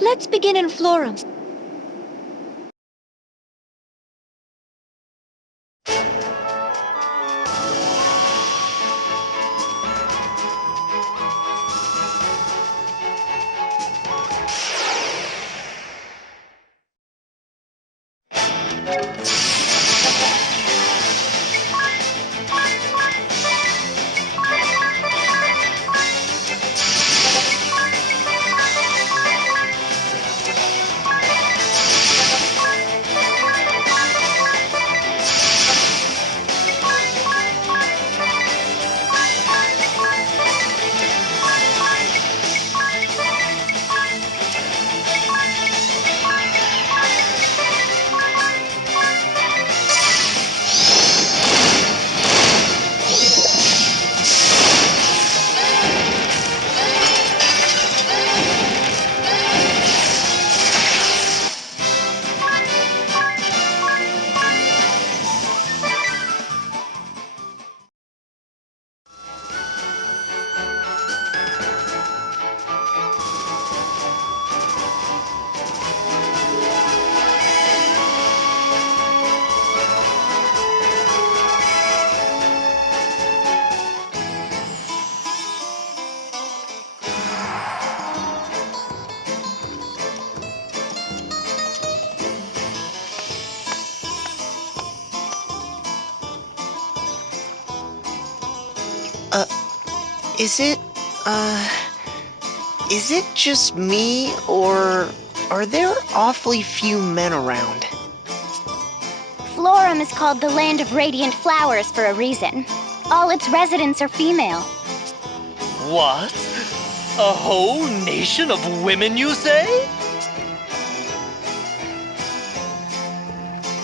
Let's begin in Florem. Is it just me, or are there awfully few men around? Florem is called the Land of Radiant Flowers for a reason. All its residents are female. What? A whole nation of women, you say?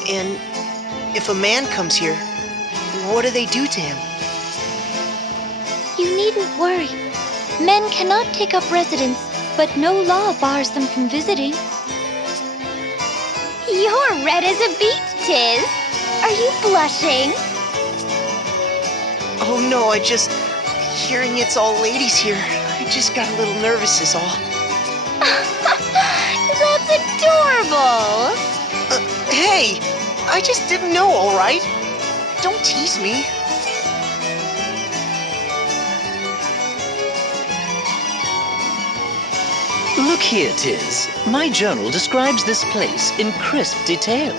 And if a man comes here, what do they do to him? You needn't worry. Men cannot take up residence, but no law bars them from visiting. You're red as a beet, Tiz. Are you blushing? Oh no, hearing it's all ladies here, I just got a little nervous is all. That's adorable. Hey, I just didn't know, all right? Don't tease me. Look here, Tiz. My journal describes this place in crisp detail.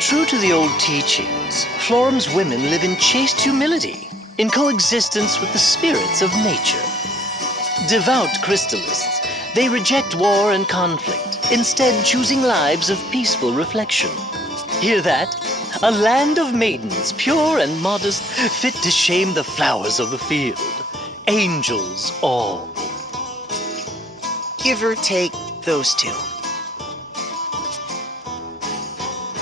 True to the old teachings, Florem's women live in chaste humility, in coexistence with the spirits of nature. Devout crystallists, they reject war and conflict, instead choosing lives of peaceful reflection. Hear that? A land of maidens, pure and modest, fit to shame the flowers of the field. Angels all. Give or take those two.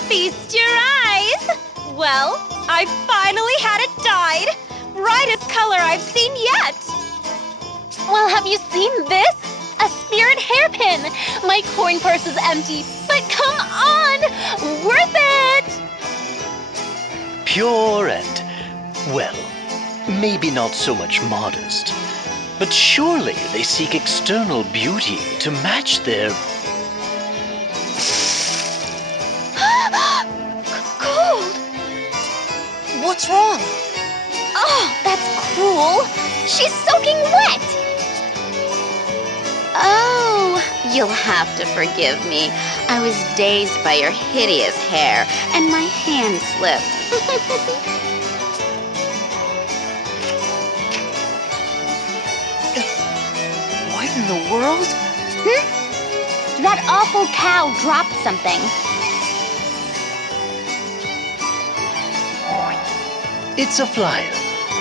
Feast your eyes! Well, I finally had it dyed. Brightest color I've seen yet. Well, have you seen this? A spirit hairpin. My coin purse is empty, but come on! Worth it! Pure and, well, maybe not so much modest. But surely they seek external beauty to match their... Cold! What's wrong? Oh, that's cruel. She's soaking wet. Oh, you'll have to forgive me. I was dazed by your hideous hair, and my hand slipped. What in the world? That awful cow dropped something. It's a flyer.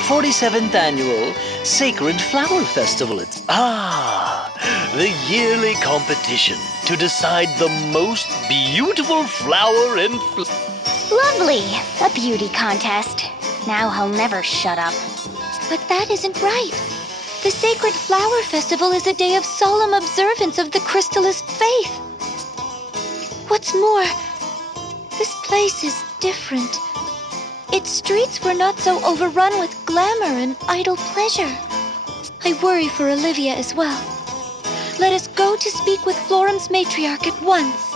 47th Annual Sacred Flower Festival. It's, the yearly competition to decide the most beautiful flower in Lovely. A beauty contest. Now he'll never shut up. But that isn't right. The Sacred Flower Festival is a day of solemn observance of the crystallist faith. What's more, this place is different. Its streets were not so overrun with glamour and idle pleasure. I worry for Olivia as well. Let us go to speak with Florem's matriarch at once.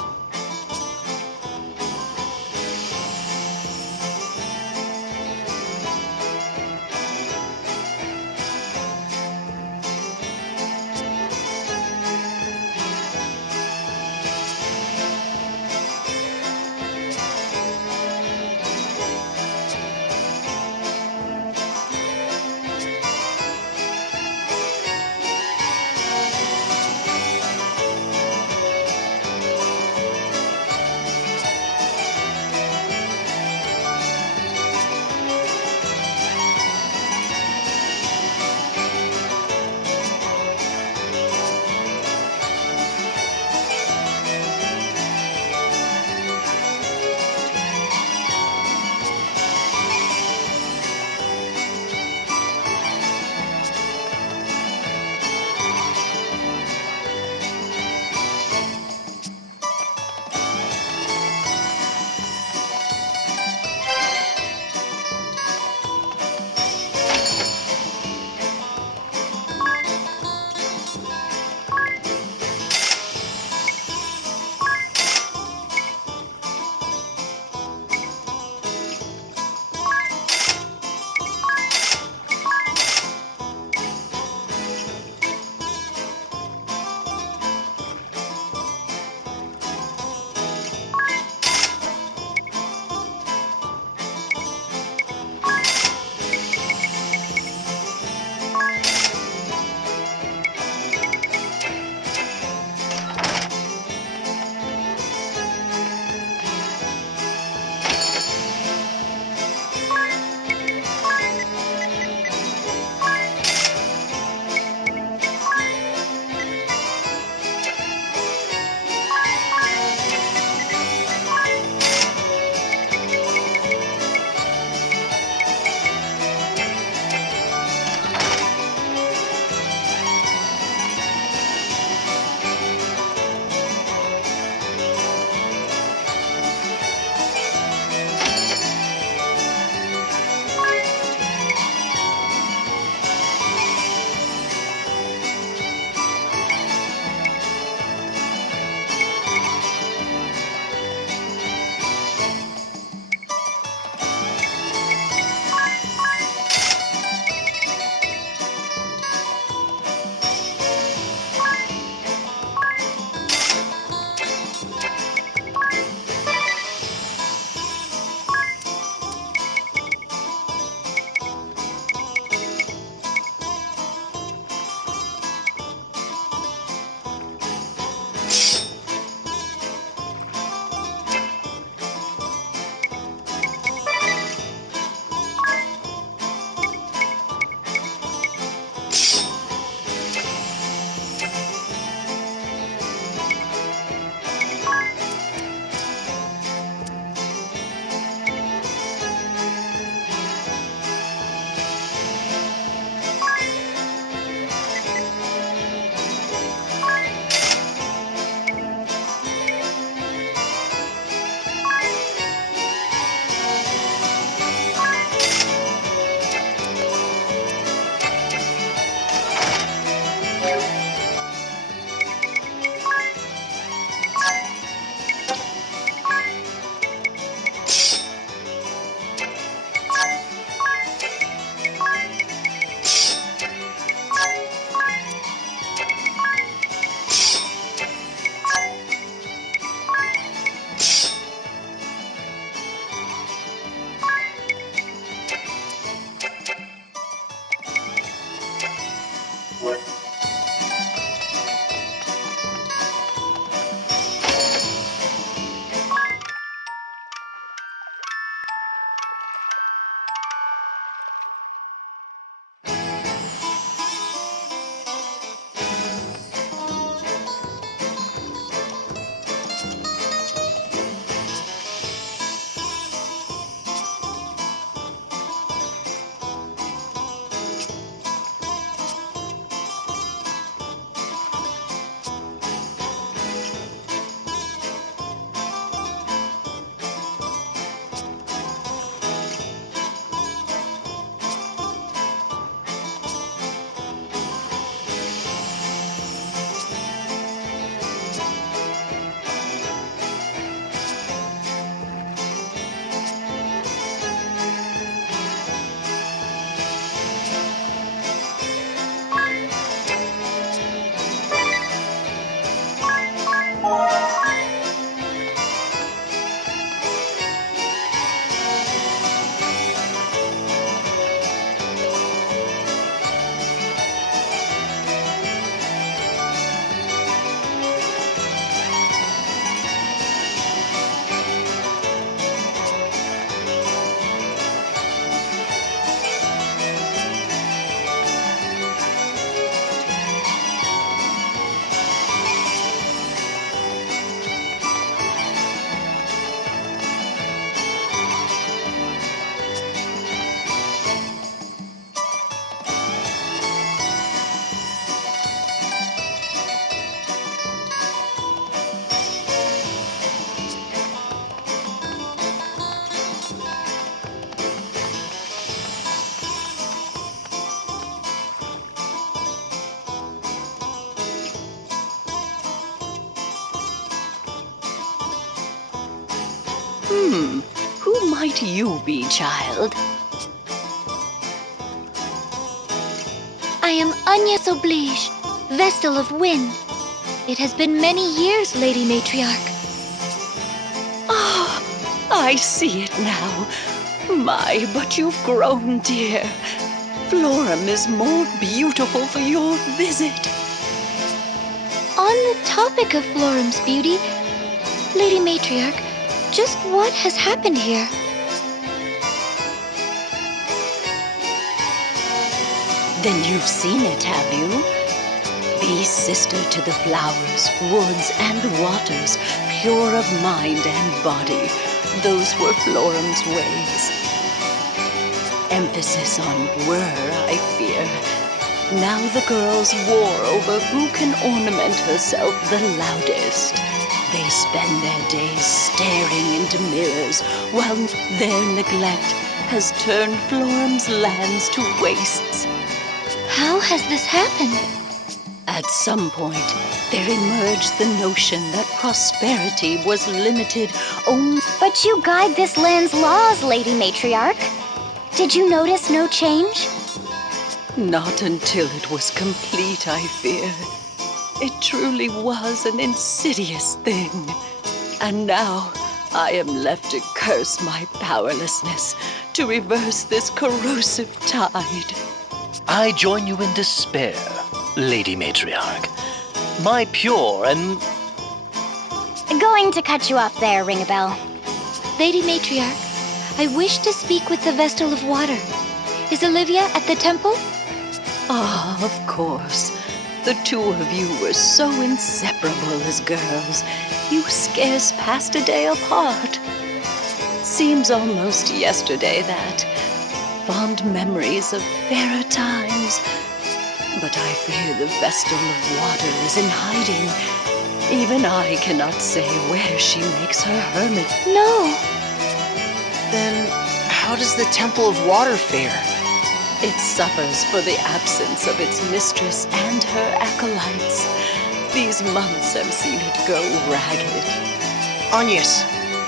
Who might you be, child? I am Agnes Oblige, Vestal of Wind. It has been many years, Lady Matriarch. Ah, I see it now. My, but you've grown, dear. Florem is more beautiful for your visit. On the topic of Florem's beauty, Lady Matriarch, just what has happened here? Then you've seen it, have you? Be sister to the flowers, woods, and waters, pure of mind and body. Those were Florem's ways. Emphasis on were, I fear. Now the girls war over who can ornament herself the loudest. They spend their days staring into mirrors, while their neglect has turned Florem's lands to wastes. How has this happened? At some point, there emerged the notion that prosperity was limited only. But you guide this land's laws, Lady Matriarch. Did you notice no change? Not until it was complete, I fear. It truly was an insidious thing. And now I am left to curse my powerlessness to reverse this corrosive tide. I join you in despair, Lady Matriarch. My pure and... Going to cut you off there, Ring-a-Bell. Lady Matriarch, I wish to speak with the Vestal of Water. Is Olivia at the temple? Ah, of course. The two of you were so inseparable as girls. You scarce passed a day apart. Seems almost yesterday that. Fond memories of fairer times. But I fear the Vestal of Water is in hiding. Even I cannot say where she makes her hermit. No. Then how does the Temple of Water fare? It suffers for the absence of its mistress and her acolytes. These months have seen it go ragged. Agnes,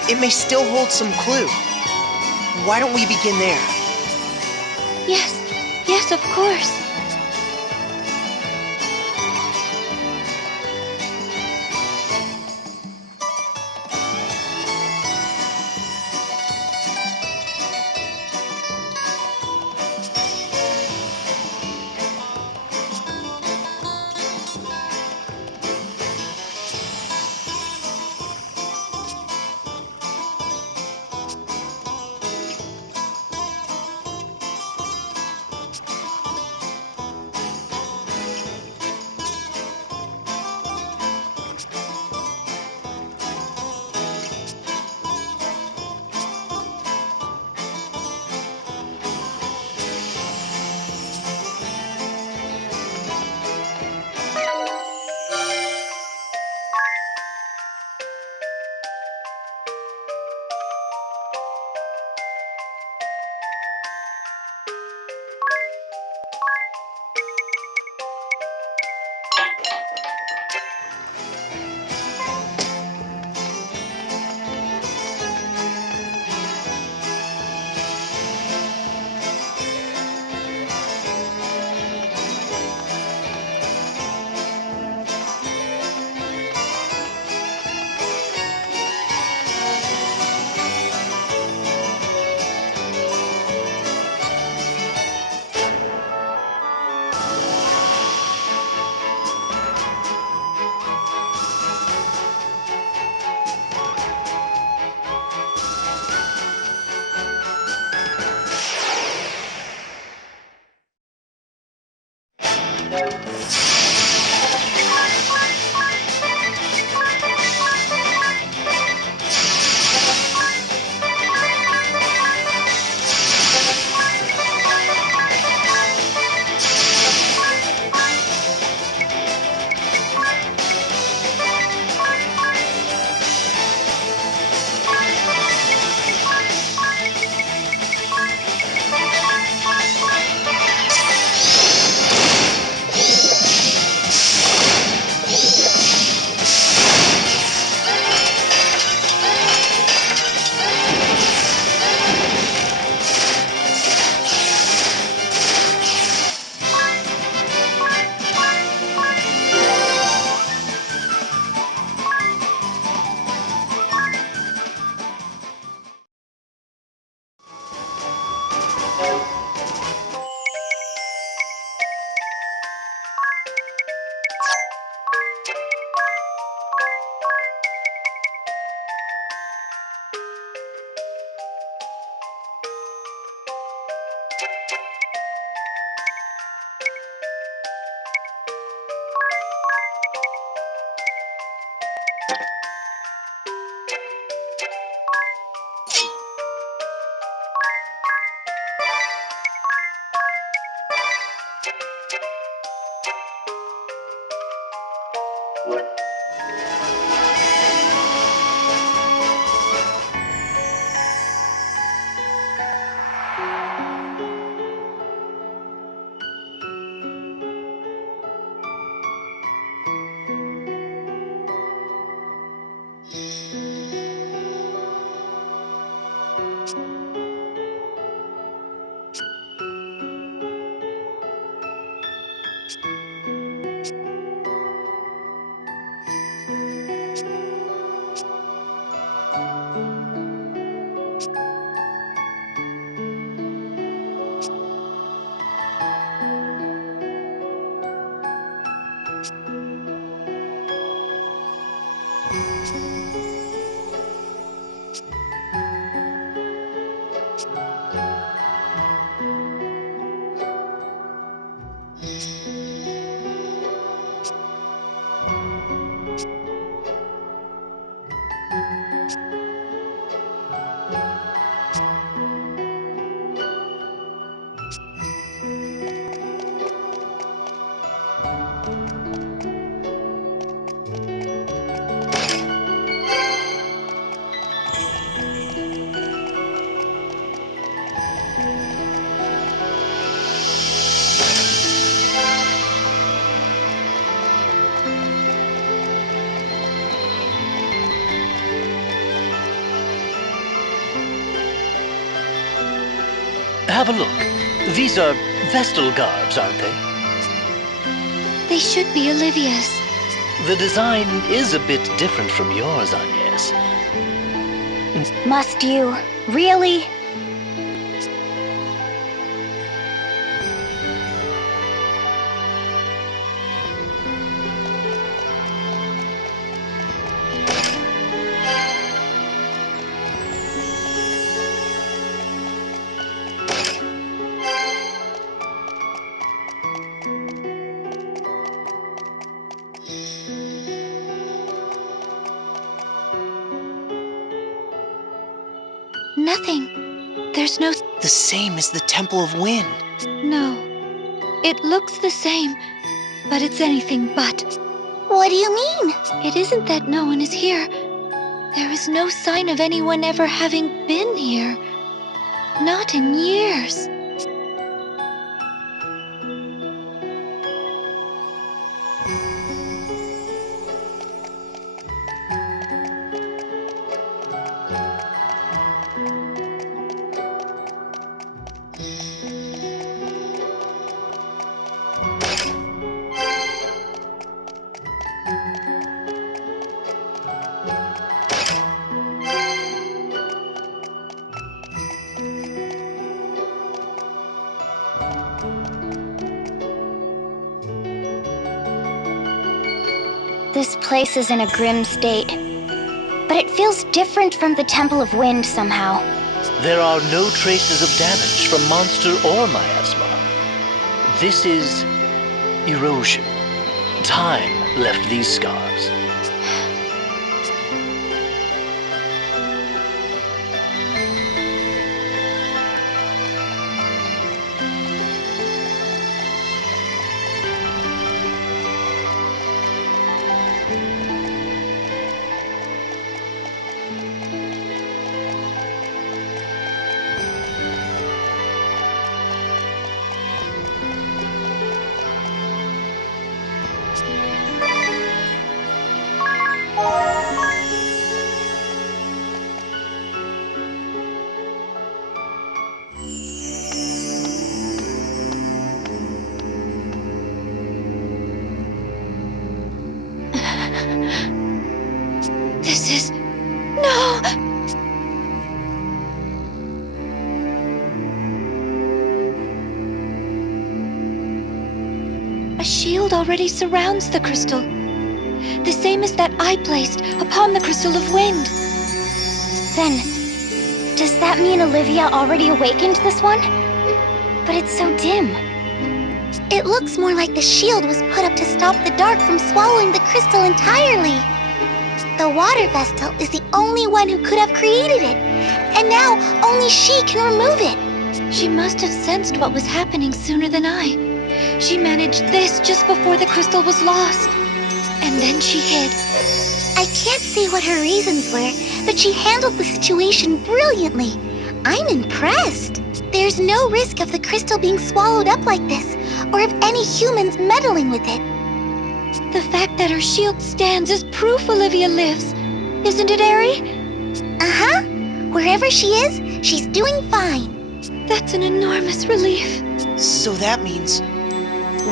it may still hold some clue. Why don't we begin there? Yes, of course. Have a look. These are Vestal garbs, aren't they? They should be Olivia's. The design is a bit different from yours, Agnes. Must you? Really? Nothing. There's no... The same as the Temple of Wind. No. It looks the same, but it's anything but. What do you mean? It isn't that no one is here. There is no sign of anyone ever having been here. Not in years. This place is in a grim state, but it feels different from the Temple of Wind somehow. There are no traces of damage from monster or miasma. This is erosion. Time left these scars. This is... No! A shield already surrounds the crystal. The same as that I placed upon the Crystal of Wind. Then, does that mean Olivia already awakened this one? But it's so dim. It looks more like the shield was put up to stop the dark from swallowing the crystal entirely. The water vestal is the only one who could have created it. And now only she can remove it. She must have sensed what was happening sooner than I. She managed this just before the crystal was lost. And then she hid. I can't say what her reasons were, but she handled the situation brilliantly. I'm impressed. There's no risk of the crystal being swallowed up like this, or of any humans meddling with it. The fact that her shield stands is proof Olivia lives. Isn't it, Ari? Uh-huh. Wherever she is, she's doing fine. That's an enormous relief. So that means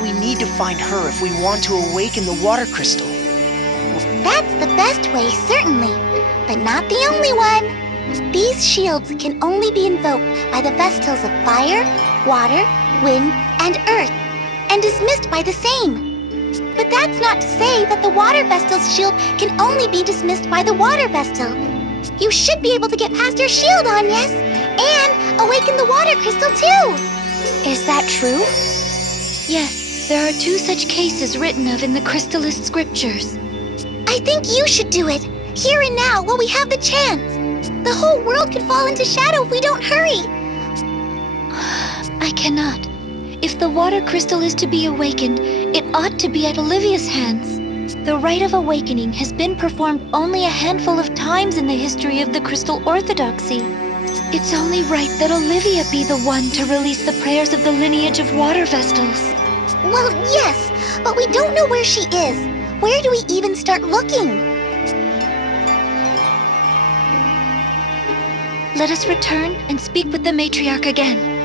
we need to find her if we want to awaken the water crystal. That's the best way, certainly, but not the only one. These shields can only be invoked by the vestals of fire, water, wind, and earth, and dismissed by the same. But that's not to say that the water vestal's shield can only be dismissed by the water vestal. You should be able to get past your shield, Agnes, and awaken the water crystal too. Is that true? Yes, there are 2 such cases written of in the crystallist scriptures. I think you should do it, here and now, while we have the chance. The whole world could fall into shadow if we don't hurry. I cannot. If the water crystal is to be awakened, it ought to be at Olivia's hands. The rite of awakening has been performed only a handful of times in the history of the crystal orthodoxy. It's only right that Olivia be the one to release the prayers of the lineage of water vestals. Well, yes, but we don't know where she is. Where do we even start looking? Let us return and speak with the matriarch again.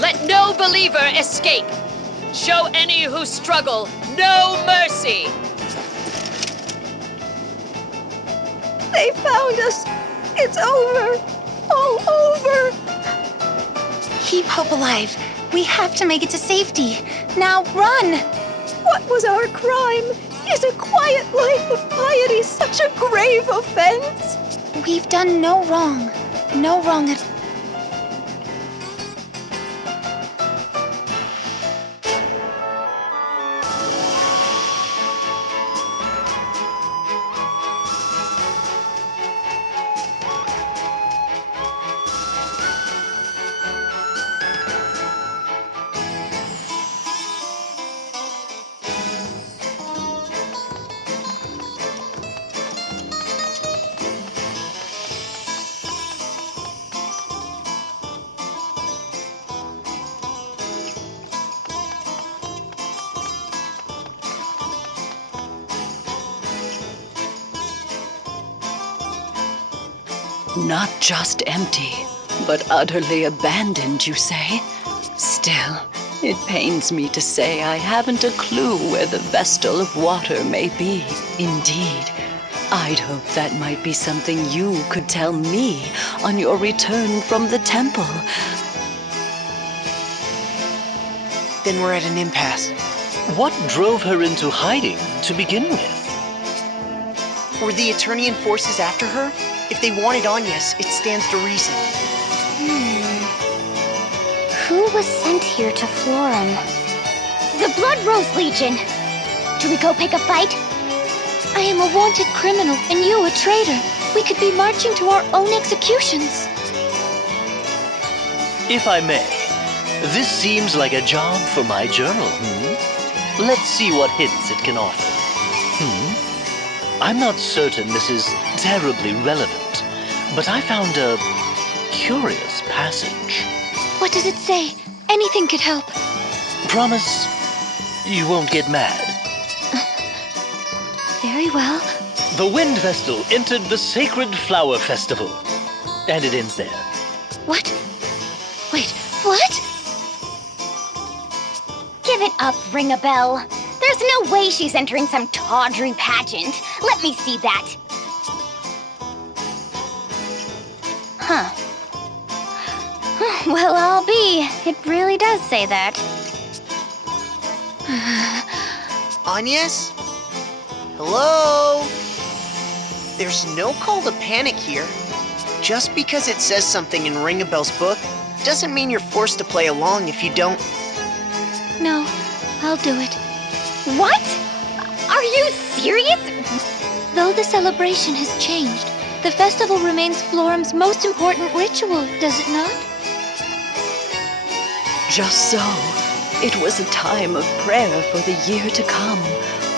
Let no believer escape. Show any who struggle no mercy. They found us. It's over. All over. Keep hope alive. We have to make it to safety. Now run! What was our crime? Is a quiet life of piety such a grave offense? We've done no wrong. No wrong at all. Not just empty, but utterly abandoned, you say? Still, it pains me to say I haven't a clue where the Vestal of Water may be. Indeed, I'd hope that might be something you could tell me on your return from the temple. Then we're at an impasse. What drove her into hiding to begin with? Were the Eternian forces after her? If they wanted Agnes, it stands to reason. Who was sent here to Florem? The Blood Rose Legion! Do we go pick a fight? I am a wanted criminal and you a traitor. We could be marching to our own executions. If I may, this seems like a job for my journal, Let's see what hints it can offer. I'm not certain this is terribly relevant, but I found a curious passage. What does it say? Anything could help. Promise you won't get mad. Very well. The Wind Vestal entered the Sacred Flower Festival. And it ends there. What? Wait, what? Give it up, Ring-a-Bell. There's no way she's entering some tawdry pageant. Let me see that. Huh. Well, I'll be. It really does say that. Agnes? Hello? There's no call to panic here. Just because it says something in Ring-a-Bell's book doesn't mean you're forced to play along if you don't. No, I'll do it. What? Are you serious? Though the celebration has changed, the festival remains Florem's most important ritual, does it not? Just so. It was a time of prayer for the year to come,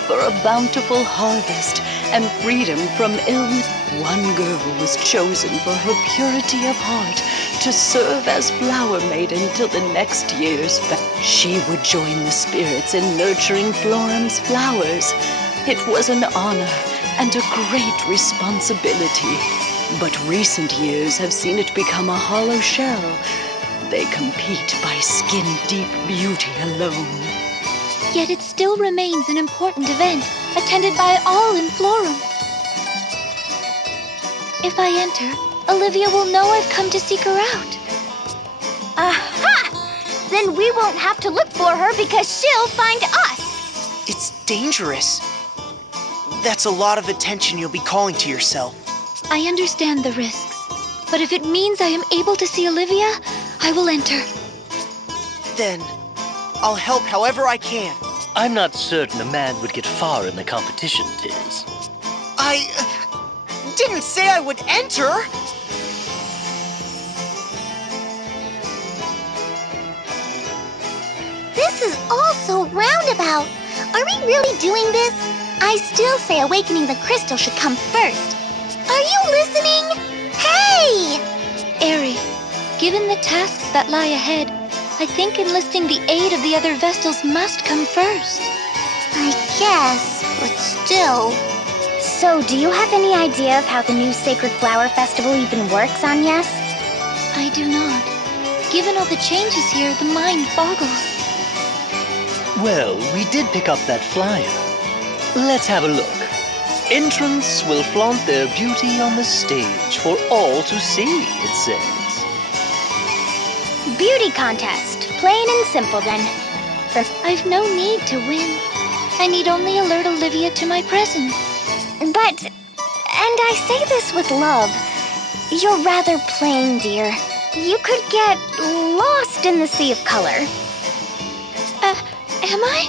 for a bountiful harvest and freedom from illness. One girl was chosen for her purity of heart to serve as flower maiden till the next year's She would join the spirits in nurturing Florem's flowers. It was an honor and a great responsibility, but recent years have seen it become a hollow shell. They compete by skin-deep beauty alone. Yet it still remains an important event, attended by all in Florem. If I enter, Olivia will know I've come to seek her out. Aha! Then we won't have to look for her because she'll find us. It's dangerous. That's a lot of attention you'll be calling to yourself. I understand the risks, but if it means I am able to see Olivia, I will enter. Then, I'll help however I can. I'm not certain a man would get far in the competition, Tiz. I didn't say I would enter! This is all so roundabout. Are we really doing this? I still say awakening the crystal should come first. Are you listening? Hey! Airy, given the tasks that lie ahead, I think enlisting the aid of the other Vestals must come first. I guess, but still. So, do you have any idea of how the new Sacred Flower Festival even works, Agnes? I do not. Given all the changes here, the mind boggles. Well, we did pick up that flyer. Let's have a look. Entrants will flaunt their beauty on the stage for all to see, it says. Beauty contest. Plain and simple, then. I've no need to win. I need only alert Olivia to my presence. But, and I say this with love, you're rather plain, dear. You could get lost in the sea of color. Am I?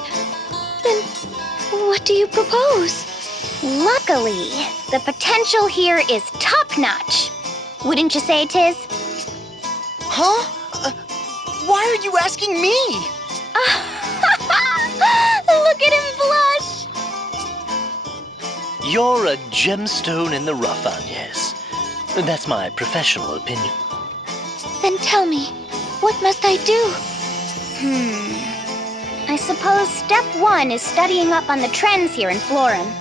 Then what do you propose? Luckily, the potential here is top-notch. Wouldn't you say, Tiz? Huh? Why are you asking me? Look at him blush! You're a gemstone in the rough, Agnes. That's my professional opinion. Then tell me, what must I do? I suppose step one is studying up on the trends here in Florem.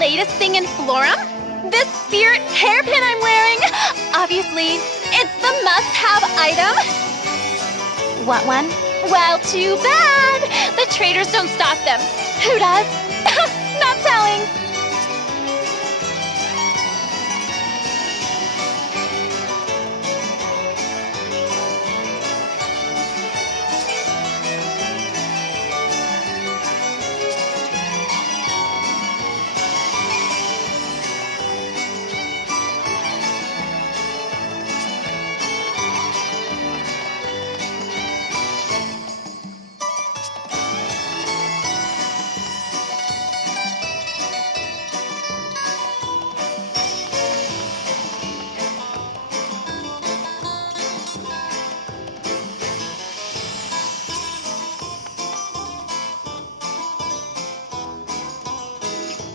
latest thing in Florem? This spirit hairpin I'm wearing? Obviously, it's the must-have item. What one? Well, too bad. The traders don't stock them. Who does? Not telling.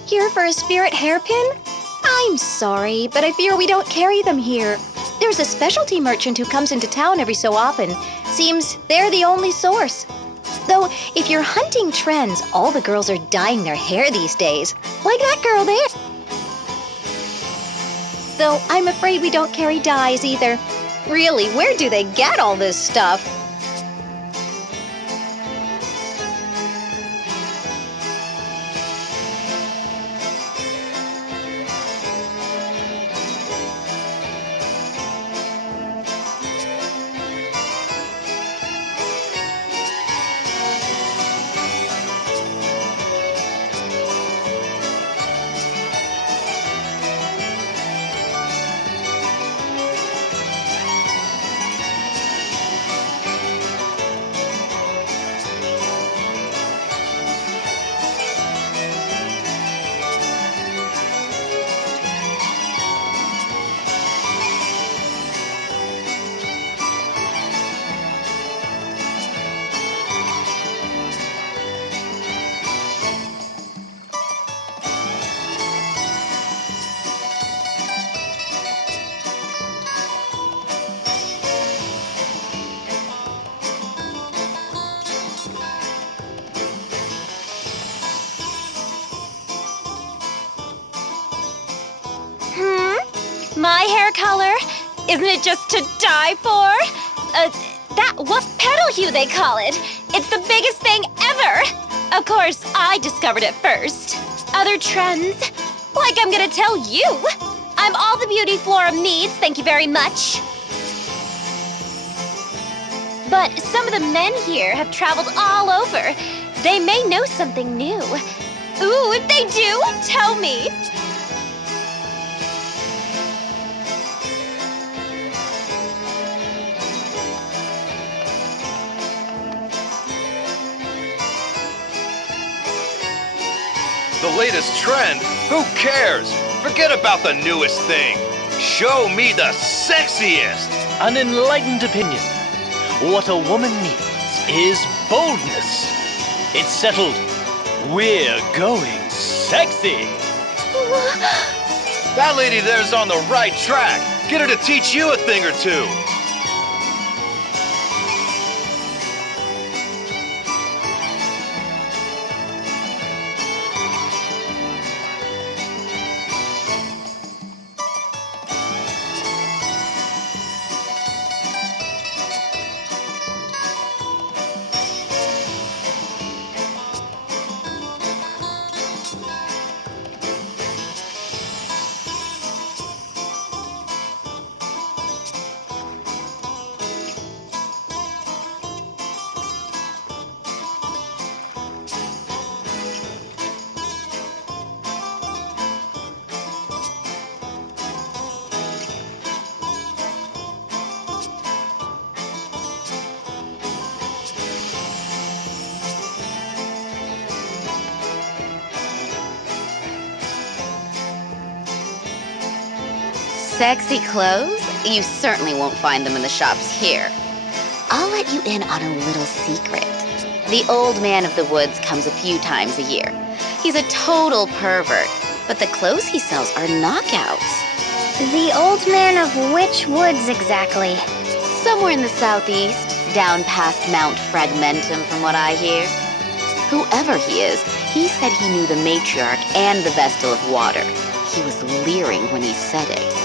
Here for a spirit hairpin? I'm sorry, but I fear we don't carry them here. There's a specialty merchant who comes into town every so often. Seems they're the only source. Though, if you're hunting trends, all the girls are dyeing their hair these days. Like that girl there. Though, I'm afraid we don't carry dyes either. Really, where do they get all this stuff? My hair color? Isn't it just to die for? What petal hue they call it? It's the biggest thing ever! Of course, I discovered it first. Other trends? Like I'm gonna tell you. I'm all the beauty Florem needs, thank you very much. But some of the men here have traveled all over. They may know something new. Ooh, if they do, tell me. The latest trend? Who cares? Forget about the newest thing. Show me the sexiest. An enlightened opinion. What a woman needs is boldness. It's settled. We're going sexy. That lady there's on the right track. Get her to teach you a thing or two. Sexy clothes? You certainly won't find them in the shops here. I'll let you in on a little secret. The old man of the woods comes a few times a year. He's a total pervert, but the clothes he sells are knockouts. The old man of which woods exactly? Somewhere in the southeast, down past Mount Fragmentum from what I hear. Whoever he is, He said he knew the matriarch and the Vestal of Water. He was leering when he said it.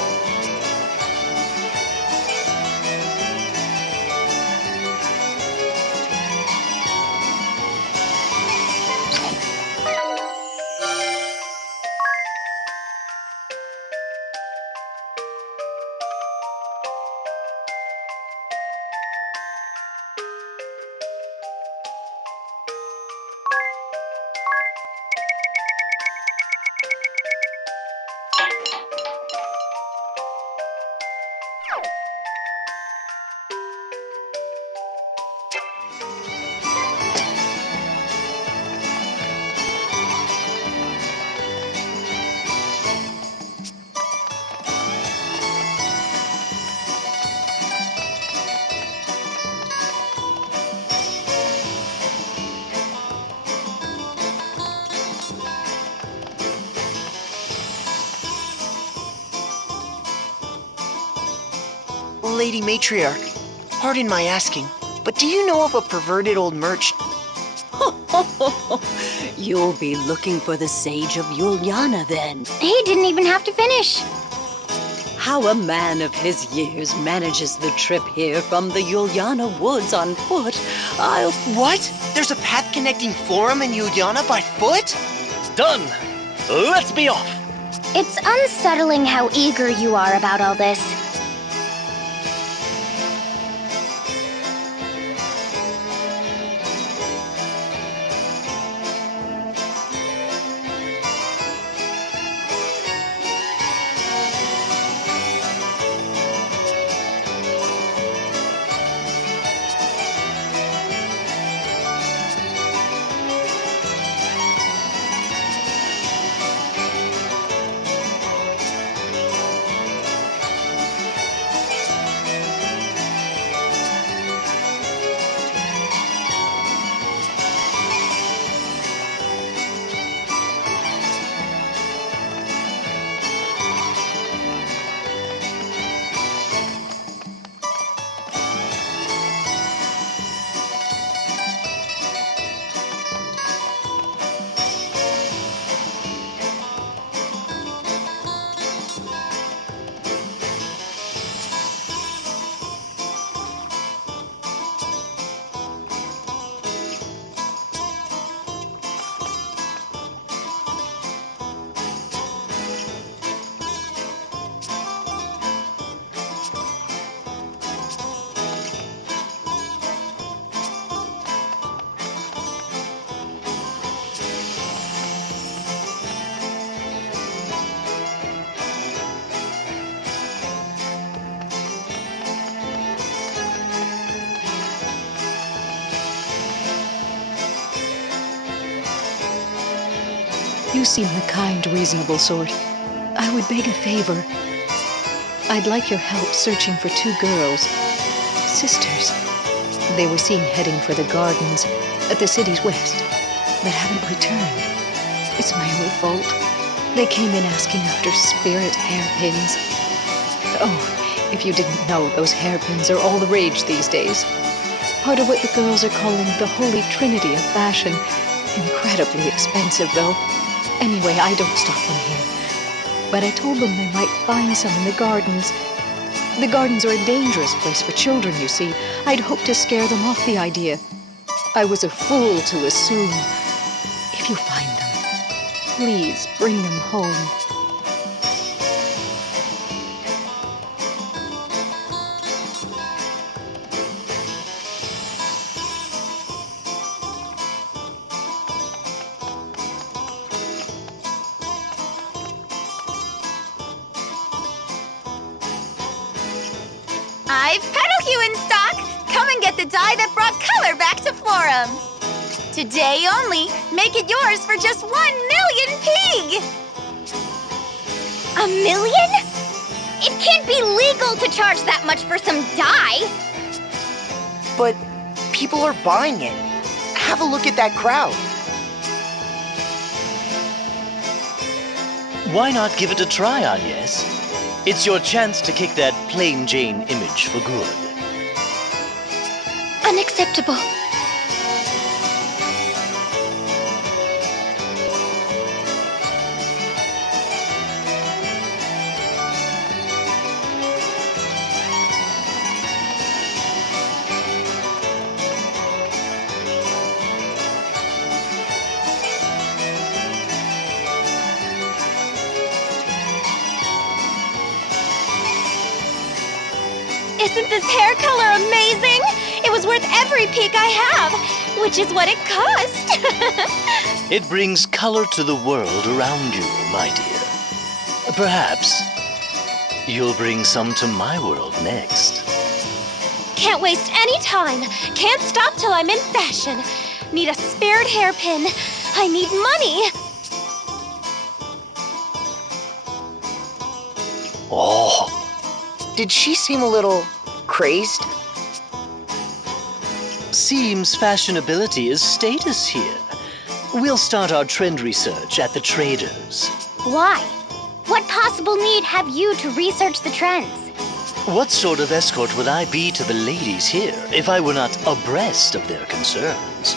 Lady Matriarch, pardon my asking, but do you know of a perverted old merchant? You'll be looking for the Sage of Yuliana then. He didn't even have to finish. How a man of his years manages the trip here from the Yuliana woods on foot, I'll... What? There's a path connecting Florem and Yuliana by foot? Done! Let's be off! It's unsettling how eager you are about all this. You seem the kind, reasonable sort. I would beg a favor. I'd like your help searching for two girls. Sisters. They were seen heading for the gardens at the city's west, but haven't returned. It's my own fault. They came in asking after spirit hairpins. Oh, if you didn't know, those hairpins are all the rage these days. Part of what the girls are calling the Holy Trinity of fashion. Incredibly expensive, though. Anyway, I don't stop them here. But I told them they might find some in the gardens. The gardens are a dangerous place for children, you see. I'd hoped to scare them off the idea. I was a fool to assume. If you find them, please bring them home. I've Petal in stock! Come and get the dye that brought color back to Florem! Today only, make it yours for just 1 million pig! A million? It can't be legal to charge that much for some dye. But people are buying it. Have a look at that crowd. Why not give it a try, Agnes? It's your chance to kick that plain Jane image for good. Unacceptable. Isn't this hair color amazing? It was worth every peek I have, which is what it cost. It brings color to the world around you, my dear. Perhaps you'll bring some to my world next. Can't waste any time. Can't stop till I'm in fashion. Need a spared hairpin. I need money. Oh, Did she seem a little crazed? seems fashionability is status here. We'll start our trend research at the traders. Why? What possible need have you to research the trends? What sort of escort would I be to the ladies here if I were not abreast of their concerns?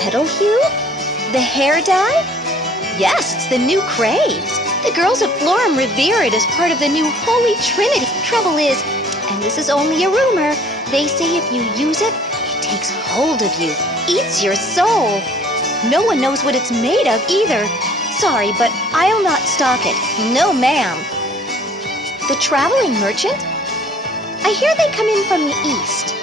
Petal hue? The hair dye? Yes, it's the new craze. The girls of Florem revere it as part of the new Holy Trinity. Trouble is, and this is only a rumor, they say if you use it, it takes hold of you, eats your soul. No one knows what it's made of either. Sorry, but I'll not stock it. No, ma'am. The traveling merchant? I hear they come in from the east.